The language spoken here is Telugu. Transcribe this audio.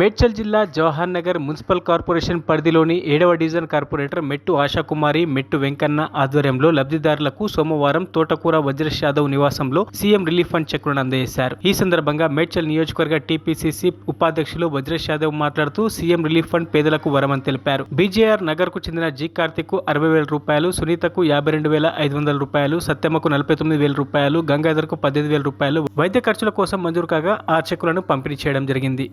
మేడ్చల్ జిల్లా జవహర్ నగర్ మున్సిపల్ కార్పొరేషన్ పరిధిలోని 7వ డివిజన్ కార్పొరేటర్ మెట్టు ఆశాకుమారి, మెట్టు వెంకన్న ఆధ్వర్యంలో లబ్ధిదారులకు సోమవారం తోటకూర వజ్రేష్ యాదవ్ నివాసంలో సీఎం రిలీఫ్ ఫండ్ చెక్కులను అందజేశారు. ఈ సందర్భంగా మేడ్చల్ నియోజకవర్గ టీపీసీసీ ఉపాధ్యక్షులు వజ్రేష్ యాదవ్ మాట్లాడుతూ సీఎం రిలీఫ్ ఫండ్ పేదలకు వరమని తెలిపారు. బీజేఆర్ నగర్ కు చెందిన జి కార్తిక్ 60,000 రూపాయలు, సునీతకు 52,500 రూపాయలు, సత్యమ్మకు 49,000 రూపాయలు, గంగాధర్కు 18,000 రూపాయలు వైద్య ఖర్చుల కోసం మంజూరు కాగా ఆ చెక్కులను పంపిణీ చేయడం జరిగింది.